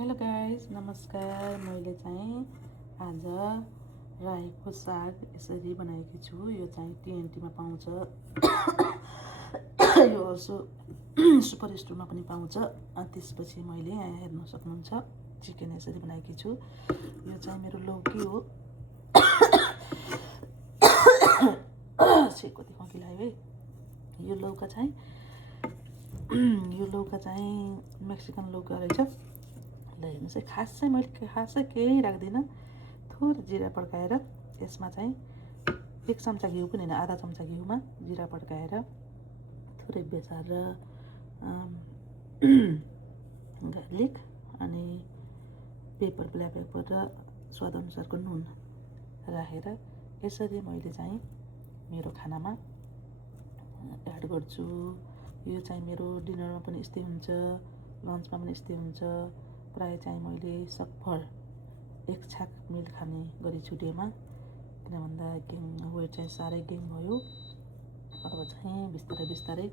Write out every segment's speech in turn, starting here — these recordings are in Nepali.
हेलो गाइस, नमस्कार। मैले चाहिँ आज राईको साग यसरी बनाएकी छु। यो चाहिँ टिएनटीमा पाउँछ। यो सुपर स्टोरमा पनि पाउँछ। त्यसपछि मैले यहाँ हेर्न सक्नुहुन्छ चिकन यसरी बनाएकी छु। यो चाहिँ मेरो लौकी हो। कति खकी लाग्यो है। यो लौका चाहिँ मेक्सिकन लौका रहेछ। ल हेर्नुहोस् है, खासै केही राख्दिनँ। थोर जिरा पड्काएर यसमा चाहिँ 1 चम्चा घिउ पनि होइन, आधा चम्चा घिउमा जिरा पड्काएर थोरै बेसार र गार्लिक अनि ब्ल्याक पेपर र स्वादअनुसारको नुन राखेर यसरी मैले चाहिँ मेरो खानामा एड गर्छु। यो चाहिँ मेरो डिनरमा पनि यस्तै हुन्छ, लन्चमा पनि यस्तै हुन्छ। प्राय चाहिँ मैले सकभर 1 छाक मिल खाने गरेछु डेमा। किन भन्दा वेट चाहिँ साह्रै गेन भयो। अब चाहिँ बिस्तारै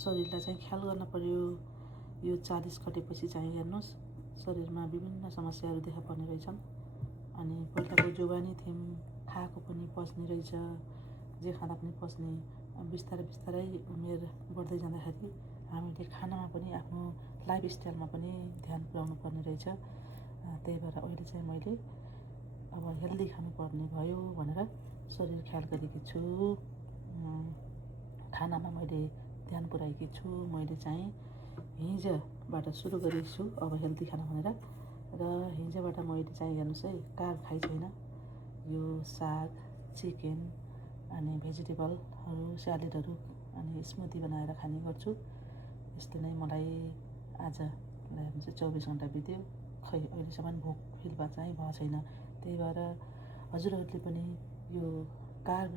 शरीरलाई चाहिँ ख्याल गर्न पर्यो। यो 40 कटेपछि चाहिँ हेर्नुहोस् शरीरमा विभिन्न समस्याहरू देखा पर्ने रहेछन्। अनि पहिलाको जुवानी थियौँ, खाएको पनि पच्ने रहेछ, जे खाँदा पनि पच्ने। बिस्तारै उमेर बढ्दै जाँदाखेरि हामीले खानामा पनि आफ्नो लाइफस्टाइलमा पनि ध्यान पुर्याउनु पर्ने रहेछ। त्यही भएर अहिले चाहिँ मैले अब हेल्दी खानुपर्ने भयो भनेर शरीर ख्याल गरेकी छु। खानामा मैले ध्यान पुर्याएकी छु। मैले चाहिँ हिजोबाट सुरु गरेको छु अब हेल्दी खाना भनेर। र हिजोबाट मैले चाहिँ हेर्नुहोस् है, कार्ब खाइ छैन। यो साग, चिकन अनि भेजिटेबलहरू, स्यालेडहरू अनि स्मुदी बनाएर खाने गर्छु। यस्तो नै मलाई आज हेर्नुहोस् 24 घन्टा बित्यो, खै अहिलेसम्म भोक फिल चाहिँ भएको छैन। त्यही भएर हजुरहरूले पनि यो कार्ब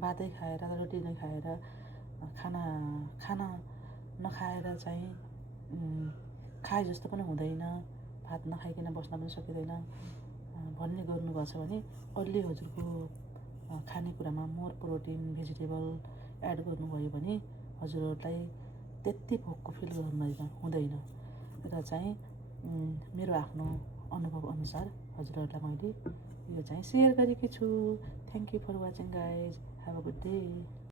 भातै खाएर, रोटी नै खाएर, खाना नखाएर चाहिँ खाए जस्तो पनि हुँदैन, भात नखाइकन बस्न पनि सकिँदैन भन्ने गर्नुभएको छ भने अहिले हजुरको खानेकुरामा मोर प्रोटिन, भेजिटेबल एड गर्नुभयो भने हजुरहरूलाई त्यति भोकको फिल हुँदैन। र चाहिँ मेरो आफ्नो अनुभव अनुसार हजुरहरूलाई मैले यो चाहिँ सेयर गरेकी छु। Thank you for watching guys. Have a good day.